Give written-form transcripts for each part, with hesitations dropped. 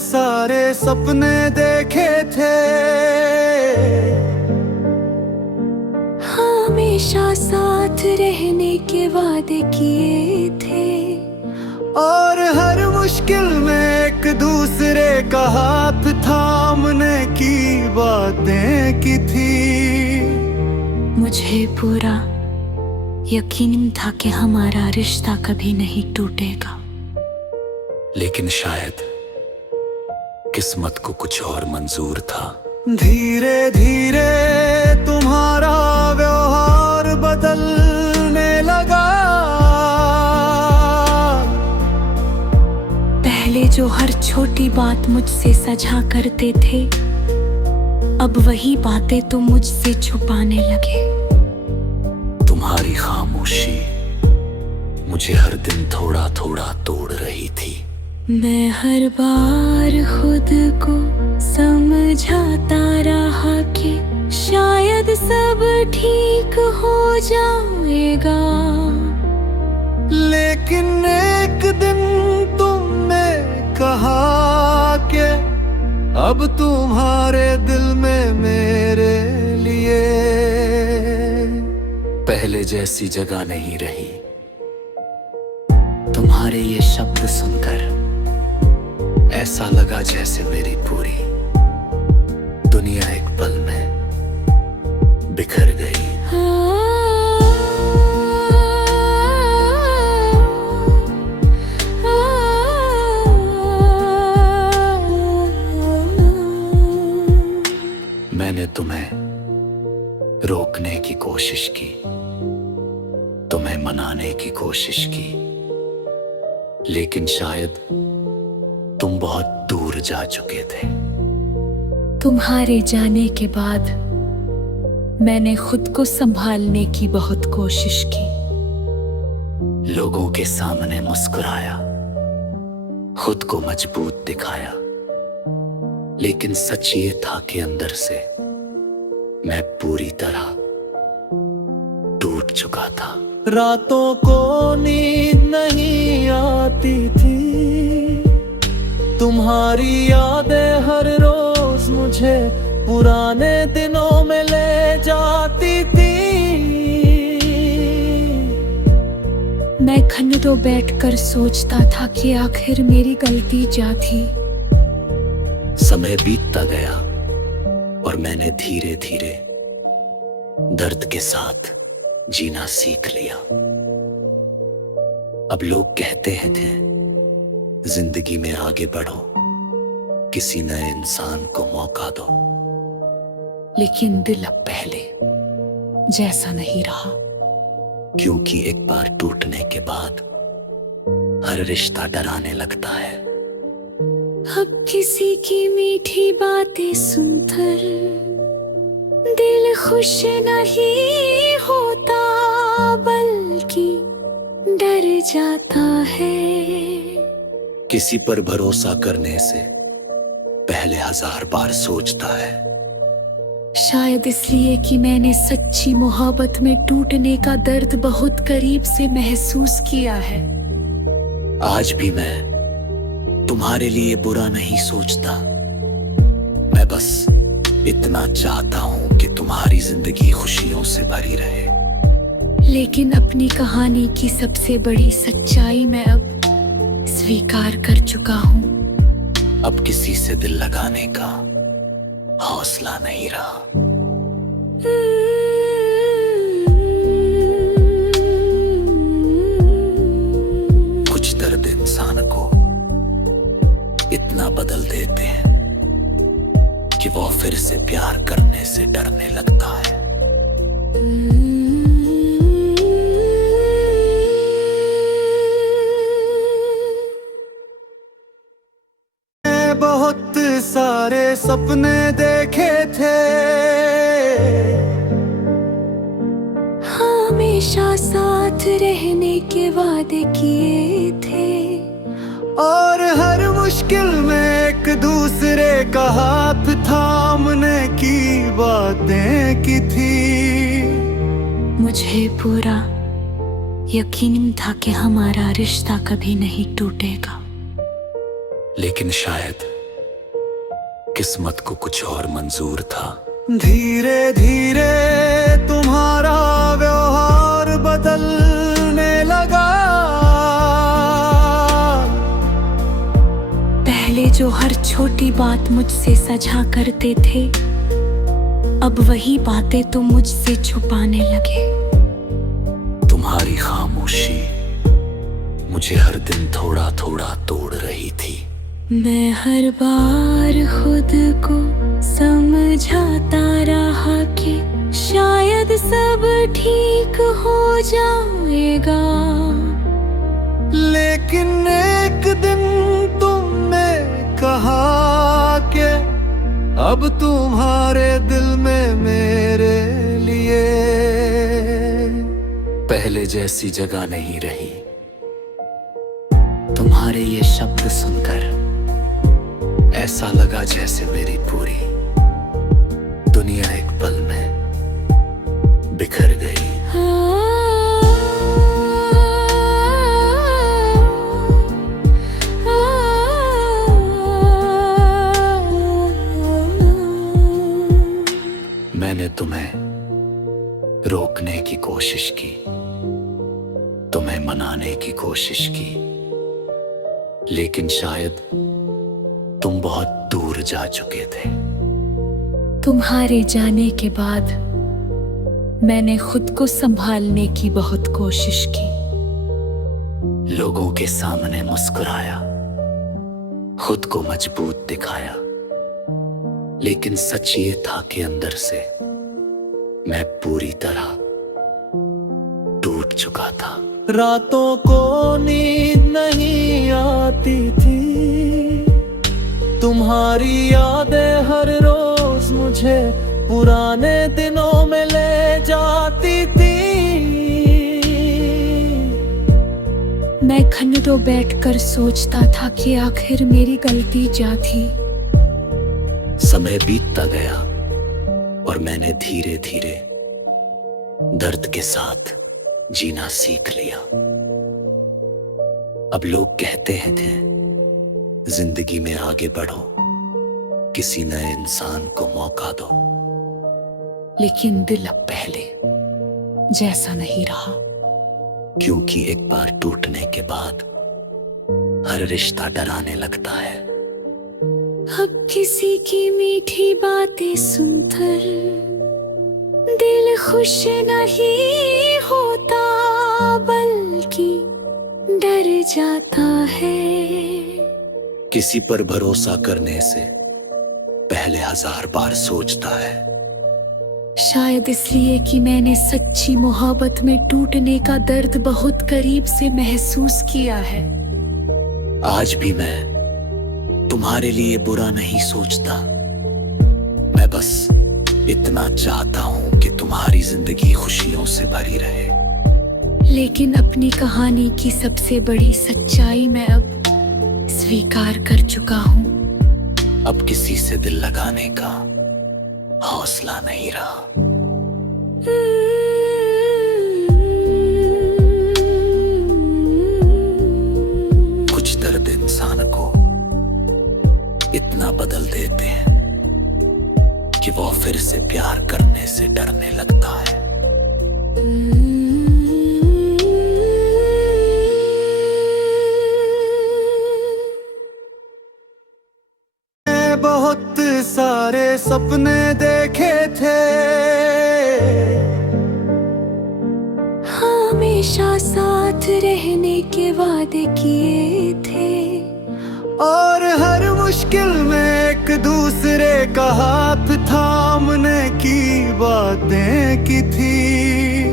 सारे सपने देखे थे, हमेशा साथ रहने के वादे किए थे, और हर मुश्किल में एक दूसरे का हाथ थामने की बातें की थी। मुझे पूरा यकीन था कि हमारा रिश्ता कभी नहीं टूटेगा, लेकिन शायद किस्मत को कुछ और मंजूर था। धीरे धीरे तुम्हारा व्यवहार बदलने लगा। पहले जो हर छोटी बात मुझसे साझा करते थे, अब वही बातें तुम मुझसे छुपाने लगे। तुम्हारी खामोशी मुझे हर दिन थोड़ा थोड़ा तोड़ रही थी। मैं हर बार खुद को समझाता रहा कि शायद सब ठीक हो जाएगा, लेकिन एक दिन तुमने कहा कि अब तुम्हारे दिल में मेरे लिए पहले जैसी जगह नहीं रही। तुम्हारे ये शब्द सुनकर ऐसा लगा जैसे मेरी पूरी दुनिया एक पल में बिखर गई। मैंने तुम्हें रोकने की कोशिश की, तुम्हें मनाने की कोशिश की, लेकिन शायद तुम बहुत दूर जा चुके थे। तुम्हारे जाने के बाद मैंने खुद को संभालने की बहुत कोशिश की। लोगों के सामने मुस्कुराया, खुद को मजबूत दिखाया, लेकिन सच ये था कि अंदर से मैं पूरी तरह टूट चुका था। रातों को नींद नहीं आती थी, तुम्हारी यादें हर रोज मुझे पुराने दिनों में ले जाती थी। मैं घंटों बैठकर सोचता था कि आखिर मेरी गलती क्या थी। समय बीतता गया और मैंने धीरे धीरे दर्द के साथ जीना सीख लिया। अब लोग कहते हैं कि जिंदगी में आगे बढ़ो, किसी नए इंसान को मौका दो, लेकिन दिल अब पहले जैसा नहीं रहा। क्योंकि एक बार टूटने के बाद हर रिश्ता डराने लगता है। अब किसी की मीठी बातें सुनकर दिल खुश नहीं होता, बल्कि डर जाता है। किसी पर भरोसा करने से पहले 1000 बार सोचता है। शायद इसलिए कि मैंने सच्ची मोहब्बत में टूटने का दर्द बहुत करीब से महसूस किया है। आज भी मैं तुम्हारे लिए बुरा नहीं सोचता, मैं बस इतना चाहता हूं कि तुम्हारी जिंदगी खुशियों से भरी रहे। लेकिन अपनी कहानी की सबसे बड़ी सच्चाई मैं अब स्वीकार कर चुका हूँ। अब किसी से दिल लगाने का हौसला नहीं रहा। कुछ दर्द इंसान को इतना बदल देते हैं कि वो फिर से प्यार करने से डरने लगता है। बहुत सारे सपने देखे थे, हमेशा साथ रहने के वादे किए थे, और हर मुश्किल में एक दूसरे का हाथ थामने की बातें की थी। मुझे पूरा यकीन था कि हमारा रिश्ता कभी नहीं टूटेगा, लेकिन शायद किस्मत को कुछ और मंजूर था। धीरे धीरे तुम्हारा व्यवहार बदलने लगा। पहले जो हर छोटी बात मुझसे सजा करते थे, अब वही बातें तुम मुझसे छुपाने लगे। तुम्हारी खामोशी मुझे हर दिन थोड़ा थोड़ा तोड़ रही थी। मैं हर बार खुद को समझाता रहा कि शायद सब ठीक हो जाएगा, लेकिन एक दिन तुमने कहा कि अब तुम्हारे दिल में मेरे लिए पहले जैसी जगह नहीं रही। तुम्हारे ये शब्द सुनकर ऐसा लगा जैसे मेरी पूरी दुनिया एक पल में बिखर गई। मैंने तुम्हें रोकने की कोशिश की, तुम्हें मनाने की कोशिश की, लेकिन शायद तुम बहुत दूर जा चुके थे। तुम्हारे जाने के बाद मैंने खुद को संभालने की बहुत कोशिश की। लोगों के सामने मुस्कुराया, खुद को मजबूत दिखाया, लेकिन सच ये था कि अंदर से मैं पूरी तरह टूट चुका था। रातों को नींद नहीं आती थी, तुम्हारी यादें हर रोज मुझे पुराने दिनों में ले जाती थी। मैं घंटों बैठकर सोचता था कि आखिर मेरी गलती क्या थी। समय बीतता गया और मैंने धीरे धीरे दर्द के साथ जीना सीख लिया। अब लोग कहते हैं थे जिंदगी में आगे बढ़ो, किसी नए इंसान को मौका दो, लेकिन दिल अब पहले जैसा नहीं रहा। क्योंकि एक बार टूटने के बाद हर रिश्ता डराने लगता है। अब किसी की मीठी बातें सुनकर दिल खुश नहीं होता, बल्कि डर जाता है। किसी पर भरोसा करने से पहले 1000 बार सोचता है। शायद इसलिए कि मैंने सच्ची मोहब्बत में टूटने का दर्द बहुत करीब से महसूस किया है। आज भी मैं तुम्हारे लिए बुरा नहीं सोचता। मैं बस इतना चाहता हूं कि तुम्हारी जिंदगी खुशियों से भरी रहे। लेकिन अपनी कहानी की सबसे बड़ी सच्चाई मैं अब स्वीकार कर चुका हूँ। अब किसी से दिल लगाने का हौसला नहीं रहा। कुछ दर्द इंसान को इतना बदल देते हैं कि वो फिर से प्यार करने से डरने लगता है। बहुत सारे सपने देखे थे, हमेशा साथ रहने के वादे किए थे, और हर मुश्किल में एक दूसरे का हाथ थामने की बातें की थी।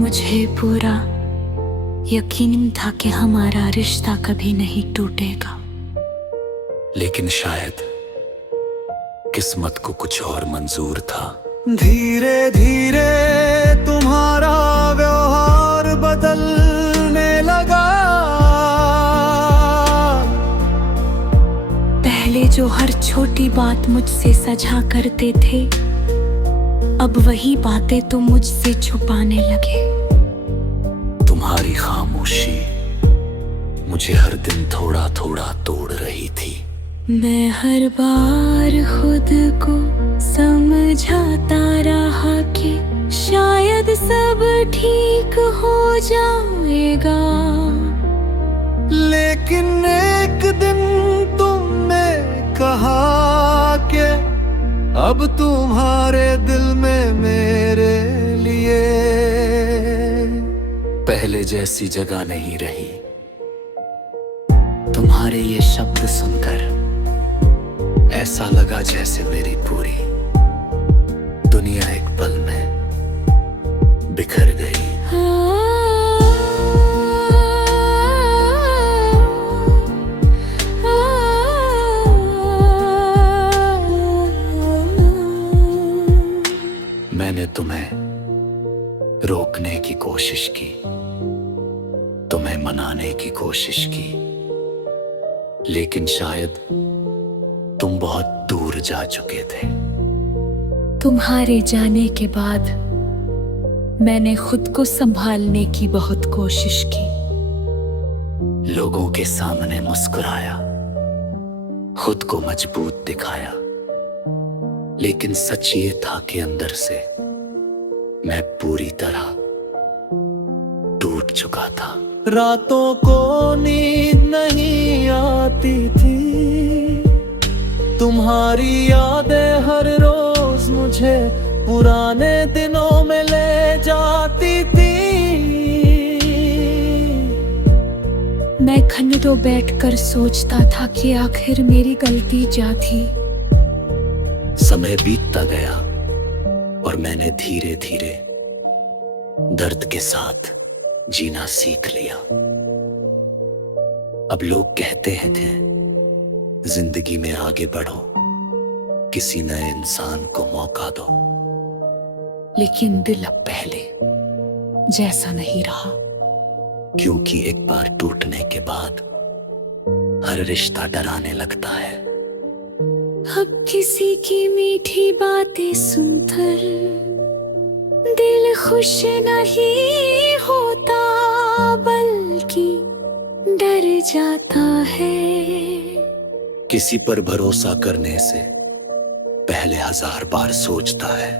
मुझे पूरा यकीन था कि हमारा रिश्ता कभी नहीं टूटेगा, लेकिन शायद किस्मत को कुछ और मंजूर था। धीरे धीरे तुम्हारा व्यवहार बदलने लगा। पहले जो हर छोटी बात मुझसे सजा करते थे, अब वही बातें तुम मुझसे छुपाने लगे। तुम्हारी खामोशी मुझे हर दिन थोड़ा थोड़ा तोड़ रही थी। मैं हर बार खुद को समझाता रहा कि शायद सब ठीक हो जाएगा, लेकिन एक दिन तुमने कहा कि अब तुम्हारे दिल में मेरे लिए पहले जैसी जगह नहीं रही। तुम्हारे ये शब्द सुनकर ऐसा लगा जैसे मेरी पूरी दुनिया एक पल में बिखर गई। मैंने तुम्हें रोकने की कोशिश की, तुम्हें मनाने की कोशिश की, लेकिन शायद तुम बहुत दूर जा चुके थे। तुम्हारे जाने के बाद मैंने खुद को संभालने की बहुत कोशिश की। लोगों के सामने मुस्कुराया, खुद को मजबूत दिखाया, लेकिन सच ये था कि अंदर से मैं पूरी तरह टूट चुका था। रातों को नींद नहीं आती थी, तुम्हारी यादें हर रोज मुझे पुराने दिनों में ले जाती थी। मैं खंडों बैठकर सोचता था कि आखिर मेरी गलती क्या थी। समय बीतता गया और मैंने धीरे धीरे दर्द के साथ जीना सीख लिया। अब लोग कहते हैं थे जिंदगी में आगे बढ़ो, किसी नए इंसान को मौका दो, लेकिन दिल अब पहले जैसा नहीं रहा। क्योंकि एक बार टूटने के बाद हर रिश्ता डराने लगता है। अब किसी की मीठी बातें सुनकर दिल खुश नहीं होता, बल्कि डर जाता है। किसी पर भरोसा करने से पहले 1000 बार सोचता है।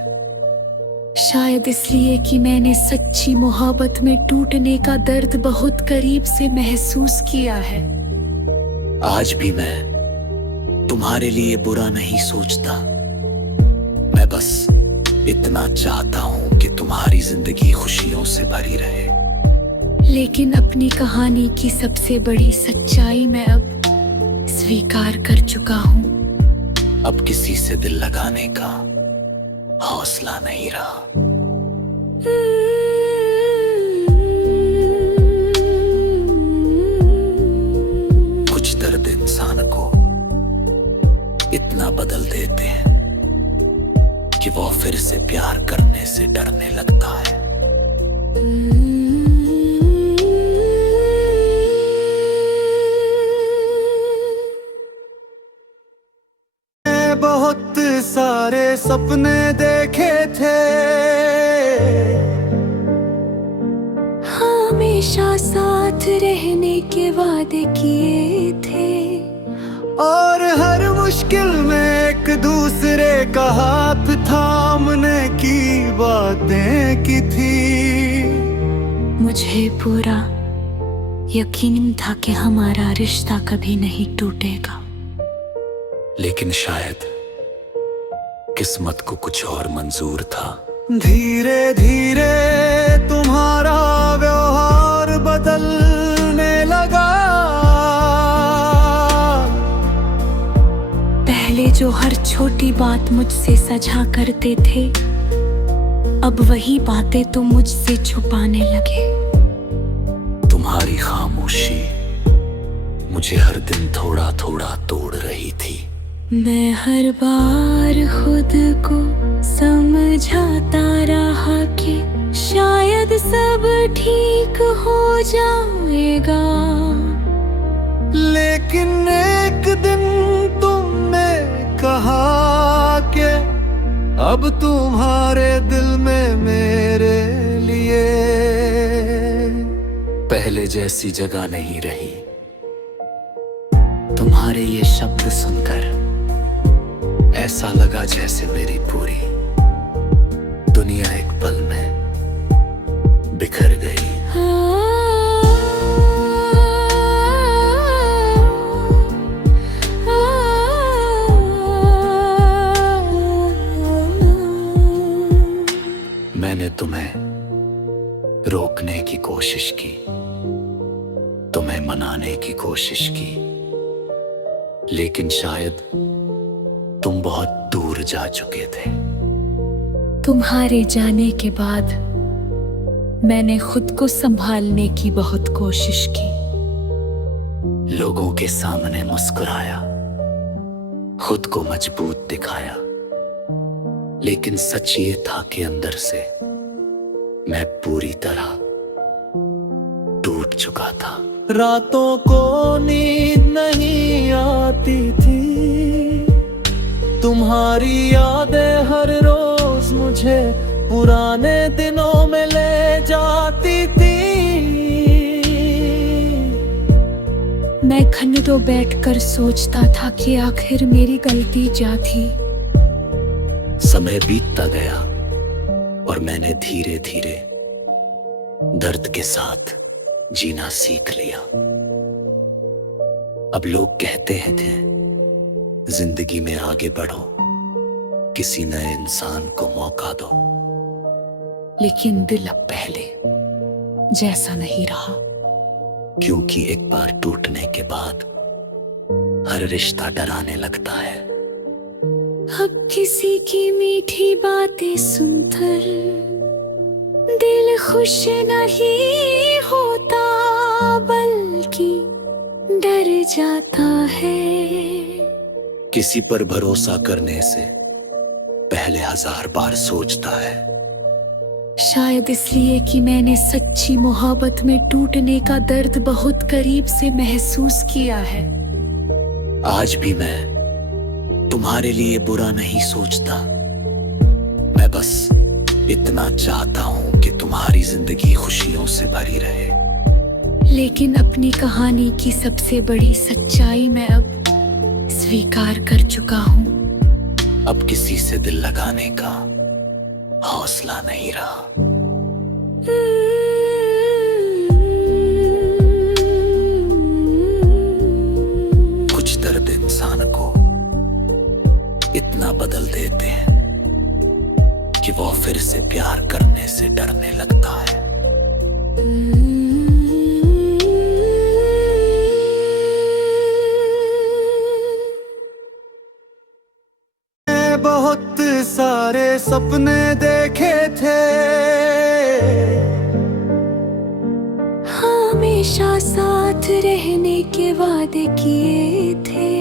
शायद इसलिए कि मैंने सच्ची मोहब्बत में टूटने का दर्द बहुत करीब से महसूस किया है। आज भी मैं तुम्हारे लिए बुरा नहीं सोचता, मैं बस इतना चाहता हूं कि तुम्हारी जिंदगी खुशियों से भरी रहे। लेकिन अपनी कहानी की सबसे बड़ी सच्चाई मैं अब स्वीकार कर चुका हूँ। अब किसी से दिल लगाने का हौसला नहीं रहा। कुछ दर्द इंसान को इतना बदल देते हैं कि वो फिर से प्यार करने से डरने लगता है। बहुत सारे सपने देखे थे, हमेशा साथ रहने के वादे किए थे, और हर मुश्किल में एक दूसरे का हाथ थामने की बातें की थी। मुझे पूरा यकीन था कि हमारा रिश्ता कभी नहीं टूटेगा, लेकिन शायद किस्मत को कुछ और मंजूर था। धीरे धीरे तुम्हारा व्यवहार बदलने लगा। पहले जो हर छोटी बात मुझसे सजा करते थे, अब वही बातें तुम मुझसे छुपाने लगे। तुम्हारी खामोशी मुझे हर दिन थोड़ा थोड़ा तोड़ रही थी। मैं हर बार खुद को समझाता रहा कि शायद सब ठीक हो जाएगा, लेकिन एक दिन तुमने कहा कि अब तुम्हारे दिल में मेरे लिए पहले जैसी जगह नहीं रही। तुम्हारे ये शब्द सुनकर ऐसा लगा जैसे मेरी पूरी दुनिया एक पल में बिखर गई। मैंने तुम्हें रोकने की कोशिश की, तुम्हें मनाने की कोशिश की, लेकिन शायद तुम बहुत दूर जा चुके थे। तुम्हारे जाने के बाद मैंने खुद को संभालने की बहुत कोशिश की। लोगों के सामने मुस्कुराया, खुद को मजबूत दिखाया, लेकिन सच ये था कि अंदर से मैं पूरी तरह टूट चुका था। रातों को नींद नहीं आती थी, तुम्हारी यादें हर रोज मुझे पुराने दिनों में ले जाती थी। मैं घंटों बैठकर सोचता था कि आखिर मेरी गलती क्या थी। समय बीतता गया और मैंने धीरे धीरे दर्द के साथ जीना सीख लिया। अब लोग कहते हैं थे जिंदगी में आगे बढ़ो, किसी नए इंसान को मौका दो, लेकिन दिल अब पहले जैसा नहीं रहा। क्योंकि एक बार टूटने के बाद हर रिश्ता डराने लगता है। अब किसी की मीठी बातें सुनकर दिल खुश नहीं होता, बल्कि डर जाता है। किसी पर भरोसा करने से पहले 1000 बार सोचता है। शायद इसलिए कि मैंने सच्ची मोहब्बत में टूटने का दर्द बहुत करीब से महसूस किया है। आज भी मैं तुम्हारे लिए बुरा नहीं सोचता, मैं बस इतना चाहता हूं कि तुम्हारी जिंदगी खुशियों से भरी रहे। लेकिन अपनी कहानी की सबसे बड़ी सच्चाई मैं अब स्वीकार कर चुका हूँ। अब किसी से दिल लगाने का हौसला नहीं रहा। कुछ दर्द इंसान को इतना बदल देते हैं कि वो फिर से प्यार करने से डरने लगता है। बहुत सारे सपने देखे थे, हमेशा साथ रहने के वादे किए थे,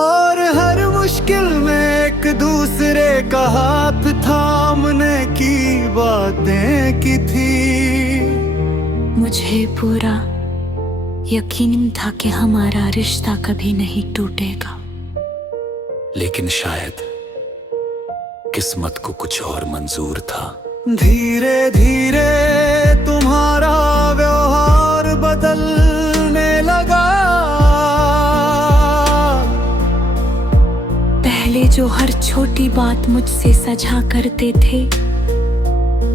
और हर मुश्किल में एक दूसरे का हाथ थामने की बातें की थी। मुझे पूरा यकीन था कि हमारा रिश्ता कभी नहीं टूटेगा, लेकिन शायद किस्मत को कुछ और मंजूर था। धीरे धीरे तुम्हारा व्यवहार बदलने लगा। पहले जो हर छोटी बात मुझसे सजा करते थे,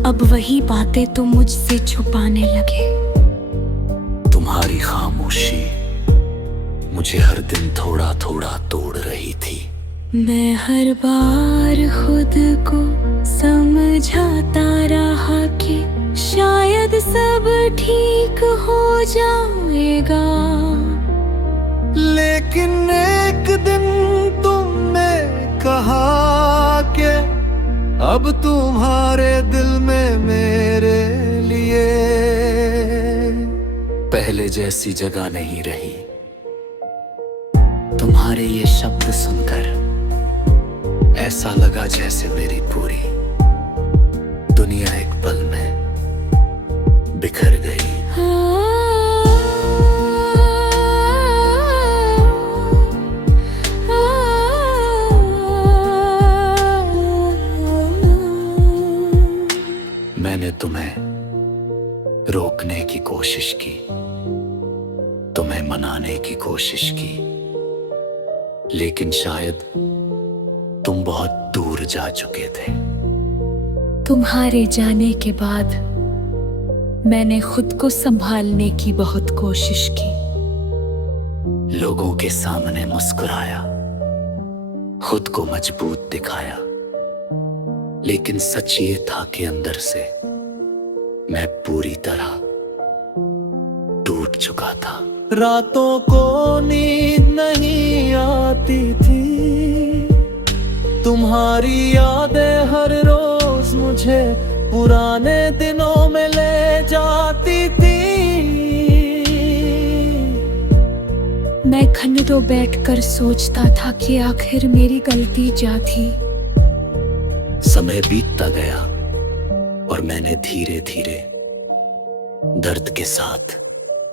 अब वही बातें तो मुझसे छुपाने लगे। तुम्हारी खामोशी मुझे हर दिन थोड़ा थोड़ा तोड़ रही थी। मैं हर बार खुद को समझाता रहा कि शायद सब ठीक हो जाएगा, लेकिन एक दिन तुमने कहा कि अब तुम्हारे दिल में मेरे लिए पहले जैसी जगह नहीं रही। तुम्हारे ये शब्द सुनकर ऐसा लगा जैसे मेरी पूरी दुनिया एक पल में बिखर गई। मैंने तुम्हें रोकने की कोशिश की, तुम्हें मनाने की कोशिश की, लेकिन शायद तुम बहुत दूर जा चुके थे। तुम्हारे जाने के बाद मैंने खुद को संभालने की बहुत कोशिश की। लोगों के सामने मुस्कुराया, खुद को मजबूत दिखाया, लेकिन सच ये था कि अंदर से मैं पूरी तरह टूट चुका था। रातों को नींद नहीं आती थी, तुम्हारी यादें हर रोज मुझे पुराने दिनों में ले जाती थी। मैं घंटों बैठकर सोचता था कि आखिर मेरी गलती क्या थी। समय बीतता गया और मैंने धीरे धीरे दर्द के साथ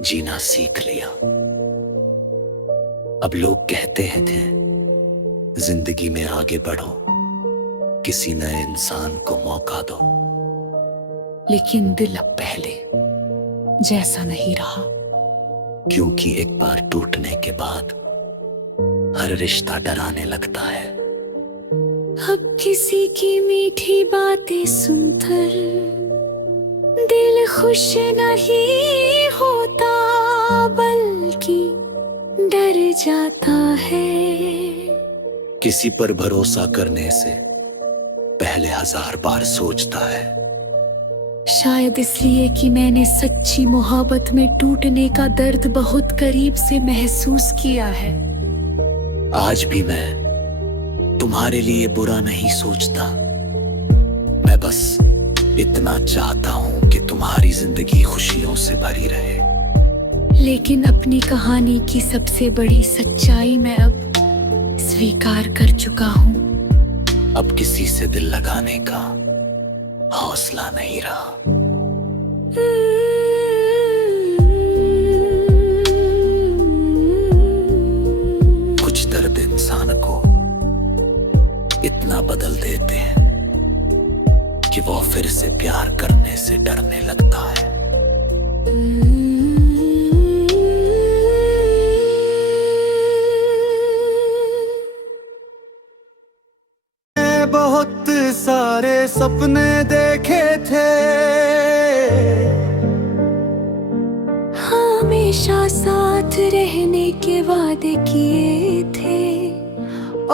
जीना सीख लिया। अब लोग कहते हैं कि जिंदगी में आगे बढ़ो, किसी नए इंसान को मौका दो, लेकिन दिल अब पहले जैसा नहीं रहा। क्योंकि एक बार टूटने के बाद हर रिश्ता डराने लगता है। अब किसी की मीठी बातें सुनकर दिल खुश नहीं होता, बल्कि डर जाता है। किसी पर भरोसा करने से पहले 1000 बार सोचता है। शायद इसलिए कि मैंने सच्ची मोहब्बत में टूटने का दर्द बहुत करीब से महसूस किया है। आज भी मैं तुम्हारे लिए बुरा नहीं सोचता। मैं बस इतना चाहता हूं कि तुम्हारी जिंदगी खुशियों से भरी रहे। लेकिन अपनी कहानी की सबसे बड़ी सच्चाई मैं अब स्वीकार कर चुका हूँ। अब किसी से दिल लगाने का हौसला नहीं रहा। कुछ दर्द इंसान को इतना बदल देते हैं कि वो फिर से प्यार करने से डरने लगता है। बहुत सारे सपने देखे थे, हमेशा साथ रहने के वादे किए थे,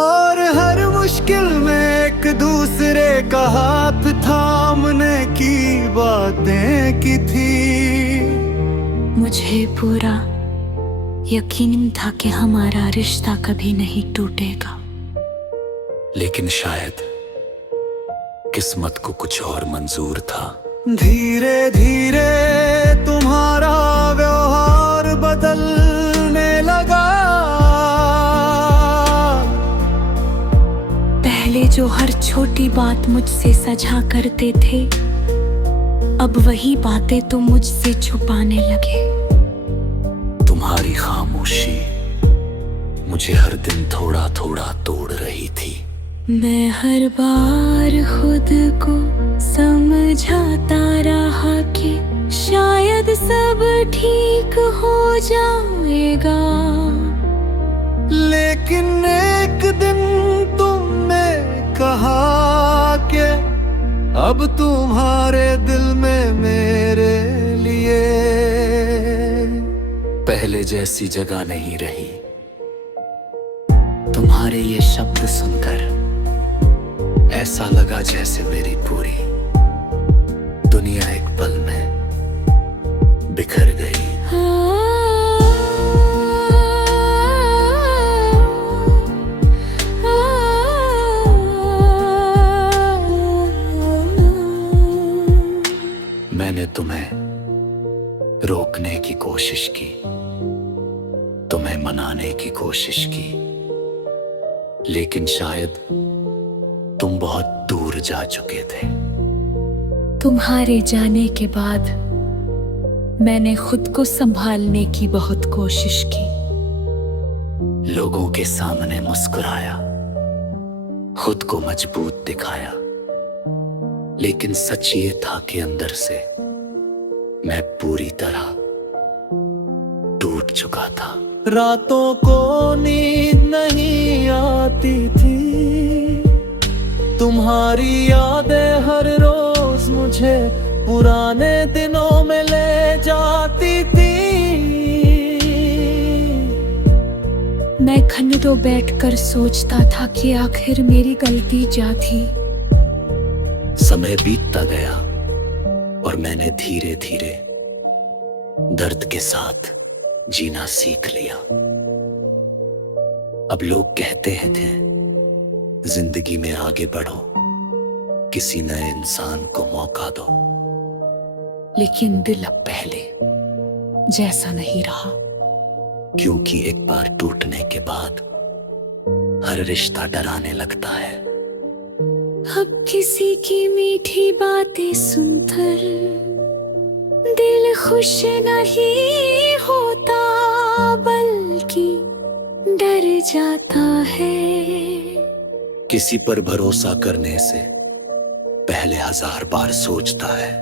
और हर मुश्किल में एक दूसरे का हाथ थामने की बातें की थी। मुझे पूरा यकीन था कि हमारा रिश्ता कभी नहीं टूटेगा। लेकिन शायद किस्मत को कुछ और मंजूर था। धीरे धीरे तुम्हारा व्यवहार बदलने लगा। पहले जो हर छोटी बात मुझसे साझा करते थे, अब वही बातें तो मुझसे छुपाने लगे। तुम्हारी खामोशी मुझे हर दिन थोड़ा थोड़ा तोड़ रही थी। मैं हर बार खुद को समझाता रहा कि शायद सब ठीक हो जाएगा, लेकिन एक दिन तुमने कहा कि अब तुम्हारे दिल में मेरे लिए पहले जैसी जगह नहीं रही। तुम्हारे ये शब्द सुनकर ऐसा लगा जैसे मेरी पूरी दुनिया एक पल में बिखर गई। मैंने तुम्हें रोकने की कोशिश की, तुम्हें मनाने की कोशिश की, लेकिन शायद तुम बहुत दूर जा चुके थे। तुम्हारे जाने के बाद मैंने खुद को संभालने की बहुत कोशिश की। लोगों के सामने मुस्कुराया, खुद को मजबूत दिखाया, लेकिन सच ये था कि अंदर से मैं पूरी तरह टूट चुका था। रातों को नींद नहीं जाती थी। तुम्हारी यादें हर रोज मुझे पुराने दिनों में ले जाती थी। मैं घंटों बैठकर सोचता था कि आखिर मेरी गलती क्या थी। समय बीतता गया और मैंने धीरे धीरे दर्द के साथ जीना सीख लिया। अब लोग कहते हैं थे जिंदगी में आगे बढ़ो, किसी नए इंसान को मौका दो। लेकिन दिल अब पहले जैसा नहीं रहा। क्योंकि एक बार टूटने के बाद हर रिश्ता डराने लगता है। अब किसी की मीठी बातें सुनकर दिल खुश नहीं होता, बल्कि डर जाता है। किसी पर भरोसा करने से पहले 1000 बार सोचता है।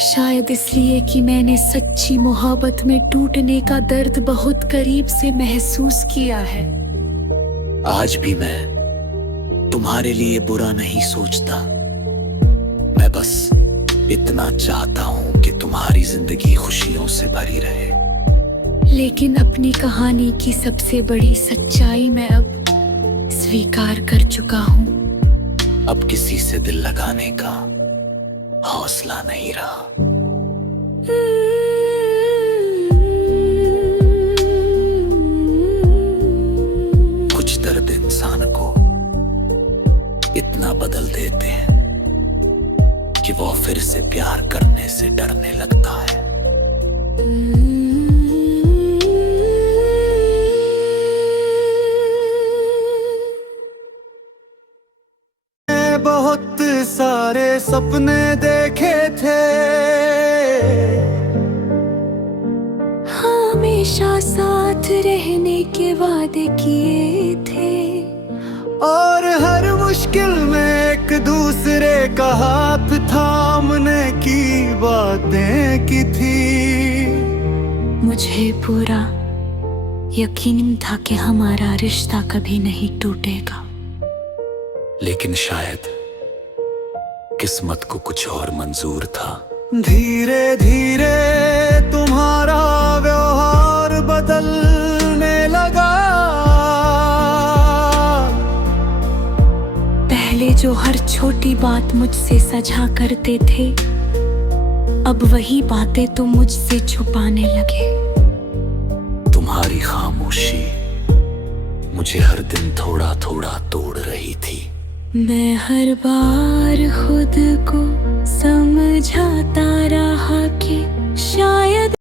शायद इसलिए कि मैंने सच्ची मोहब्बत में टूटने का दर्द बहुत करीब से महसूस किया है। आज भी मैं तुम्हारे लिए बुरा नहीं सोचता। मैं बस इतना चाहता हूं कि तुम्हारी जिंदगी खुशियों से भरी रहे। लेकिन अपनी कहानी की सबसे बड़ी सच्चाई मैं अब स्वीकार कर चुका हूँ। अब किसी से दिल लगाने का हौसला नहीं रहा। कुछ दर्द इंसान को इतना बदल देते हैं कि वो फिर से प्यार करने से डरने लगता है। बहुत सारे सपने देखे थे, हमेशा साथ रहने के वादे किए थे, और हर मुश्किल में एक दूसरे का हाथ थामने की बातें की थी। मुझे पूरा यकीन था कि हमारा रिश्ता कभी नहीं टूटेगा। लेकिन शायद किस्मत को कुछ और मंजूर था। धीरे धीरे तुम्हारा व्यवहार बदलने लगा। पहले जो हर छोटी बात मुझसे सजा करते थे, अब वही बातें तुम मुझसे छुपाने लगे। तुम्हारी खामोशी मुझे हर दिन थोड़ा थोड़ा तोड़ रही थी। मैं हर बार खुद को समझाता रहा कि